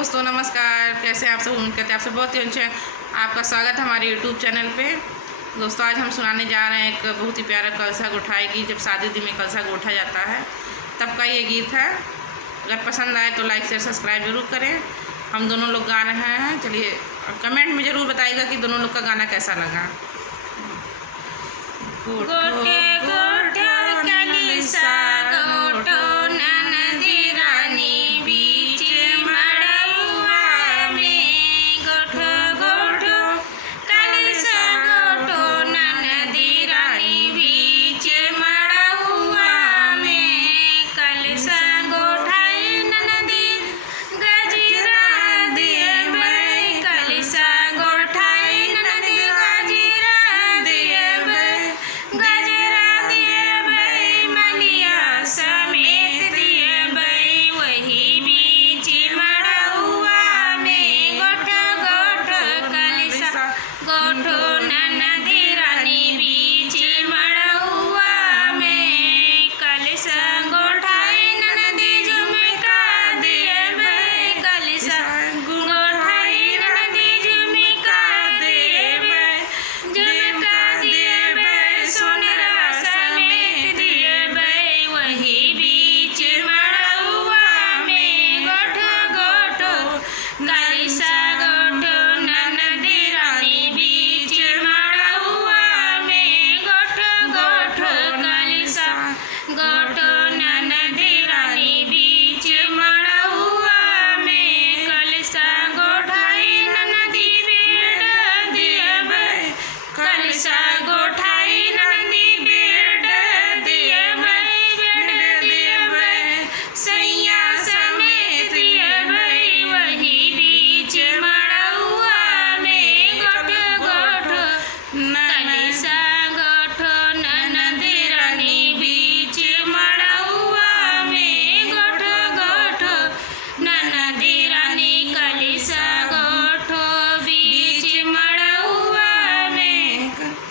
दोस्तों नमस्कार, कैसे आप सब? उम्मीद करते हैं आप सब बहुत ही अच्छे हैं। आपका स्वागत है हमारे यूट्यूब चैनल पे। दोस्तों आज हम सुनाने जा रहे हैं एक बहुत ही प्यारा कलसा गोठाई की, जब शादी उदी में कलसा गोठा जाता है तब का ये गीत है। अगर पसंद आए तो लाइक शेयर सब्सक्राइब जरूर करें। हम दोनों लोग गा रहे हैं, चलिए कमेंट में ज़रूर बताइएगा कि दोनों लोग का गाना कैसा लगा। गोटे गोटे कलिसा